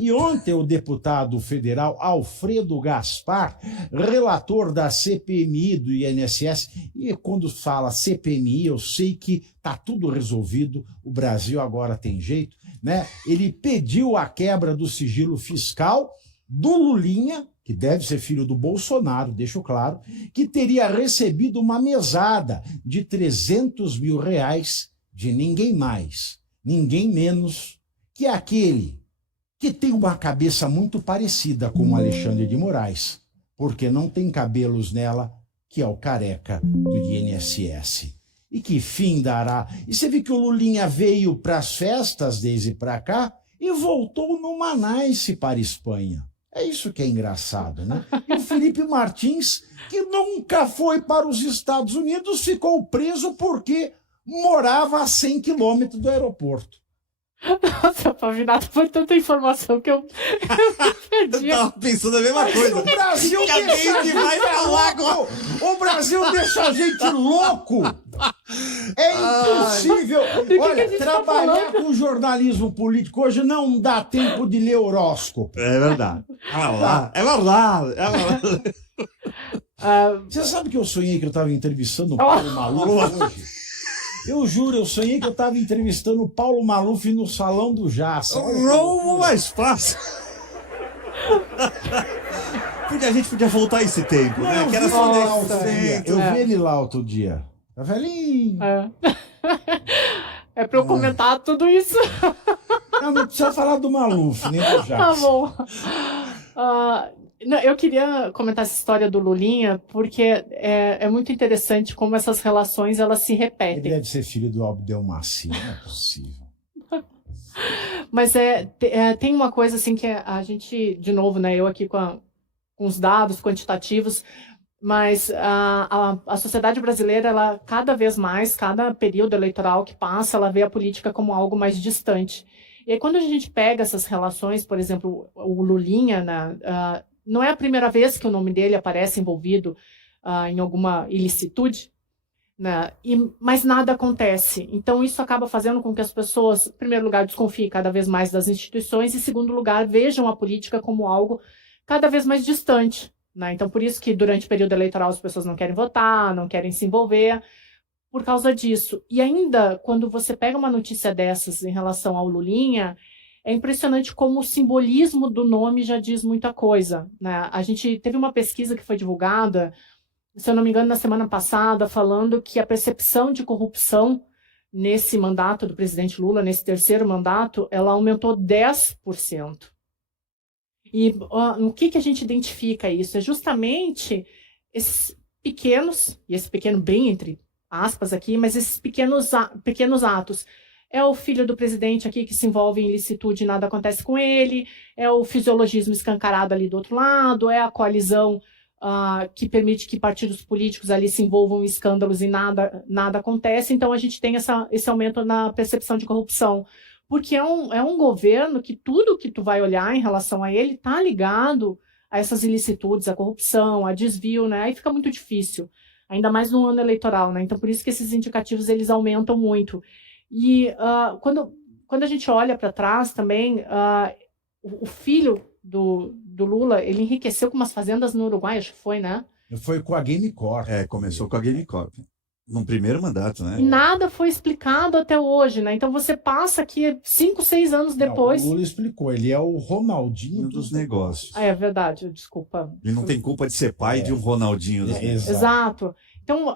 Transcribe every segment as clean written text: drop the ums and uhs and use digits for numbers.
E ontem o deputado federal Alfredo Gaspar, relator da CPMI do INSS, e quando fala CPMI, eu sei que está tudo resolvido, o Brasil agora tem jeito, né? Ele pediu a quebra do sigilo fiscal do Lulinha, que deve ser filho do Bolsonaro, deixo claro, que teria recebido uma mesada de R$300 mil de ninguém mais, ninguém menos que aquele que tem uma cabeça muito parecida com o Alexandre de Moraes, porque não tem cabelos nela, que é o careca do INSS. E que fim dará? E você viu que o Lulinha veio para as festas desde para cá e voltou numa nice para a Espanha. É isso que é engraçado, né? E o Felipe Martins, que nunca foi para os Estados Unidos, ficou preso porque morava a 100 quilômetros do aeroporto. Nossa, Pavinato, foi tanta informação que eu perdi. Eu tava pensando a mesma coisa. O Brasil deixa que vai falar agora. O Brasil deixa a gente louco. É impossível. Olha, trabalhar com jornalismo político hoje não dá tempo de ler horóscopo. É verdade. É verdade. Você sabe que eu sonhei que eu estava entrevistando o Paulo Maluf hoje? Eu juro, eu sonhei que eu estava entrevistando o Paulo Maluf no Salão do Jaça. Não mais fácil. A gente podia voltar a esse tempo, né? Que era só eu vi ele lá outro dia. Tá velhinho. É pra eu comentar tudo isso. Não precisa falar do Maluf, nem do Jaça. Tá bom. Eu queria comentar essa história do Lulinha, porque é muito interessante como essas relações elas se repetem. Ele deve ser filho do Abdelmaci, não é possível. Mas tem uma coisa assim que a gente, de novo, né, eu aqui com os dados quantitativos, mas a sociedade brasileira, ela cada vez mais, cada período eleitoral que passa, ela vê a política como algo mais distante. E aí quando a gente pega essas relações, por exemplo, o Lulinha, né, não é a primeira vez que o nome dele aparece envolvido em alguma ilicitude, né? Mas nada acontece. Então, isso acaba fazendo com que as pessoas, em primeiro lugar, desconfiem cada vez mais das instituições e, em segundo lugar, vejam a política como algo cada vez mais distante, né? Então, por isso que durante o período eleitoral as pessoas não querem votar, não querem se envolver, por causa disso. E ainda, quando você pega uma notícia dessas em relação ao Lulinha, é impressionante como o simbolismo do nome já diz muita coisa, né? A gente teve uma pesquisa que foi divulgada, se eu não me engano, na semana passada, falando que a percepção de corrupção nesse mandato do presidente Lula, nesse terceiro mandato, ela aumentou 10%. E o que a gente identifica isso? É justamente esses pequenos, e esse pequeno bem entre aspas aqui, mas esses pequenos atos. É o filho do presidente aqui que se envolve em ilicitude e nada acontece com ele, é o fisiologismo escancarado ali do outro lado, é a coalizão que permite que partidos políticos ali se envolvam em escândalos e nada acontece. Então a gente tem esse aumento na percepção de corrupção, porque é um governo que tudo que tu vai olhar em relação a ele está ligado a essas ilicitudes, a corrupção, a desvio, né? Aí fica muito difícil, ainda mais no ano eleitoral, né? Então por isso que esses indicativos eles aumentam muito. E quando a gente olha para trás também, o filho do Lula, ele enriqueceu com umas fazendas no Uruguai, acho que foi, né? Foi com a Game Corp. Começou com a Game Corp. No primeiro mandato, né? E nada foi explicado até hoje, né? Então você passa aqui 5, 6 anos depois... Não, o Lula explicou, ele é o Ronaldinho dos negócios. É verdade, desculpa. Ele não tem culpa de ser pai de um Ronaldinho dos negócios. Exato. Então,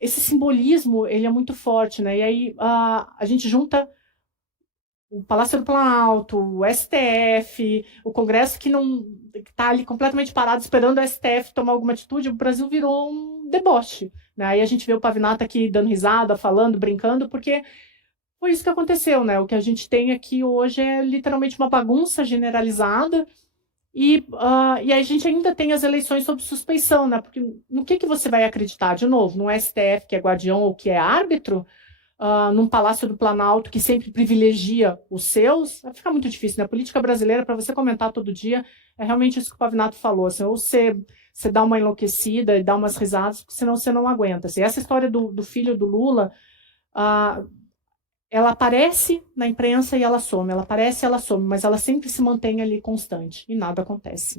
esse simbolismo, ele é muito forte, né? E aí a gente junta o Palácio do Planalto, o STF, o Congresso que não está ali completamente parado esperando o STF tomar alguma atitude, o Brasil virou um deboche, né? Aí a gente vê o Pavinato aqui dando risada, falando, brincando, porque foi isso que aconteceu, né? O que a gente tem aqui hoje é literalmente uma bagunça generalizada. E aí a gente ainda tem as eleições sob suspeição, né? Porque no que você vai acreditar? De novo, no STF, que é guardião ou que é árbitro, num Palácio do Planalto, que sempre privilegia os seus, vai ficar muito difícil, né? A política brasileira, para você comentar todo dia, é realmente isso que o Pavinato falou, assim, ou você dá uma enlouquecida e dá umas risadas, porque senão você não aguenta. Assim, essa história do filho do Lula, ela aparece na imprensa e ela some, ela aparece e ela some, mas ela sempre se mantém ali constante e nada acontece.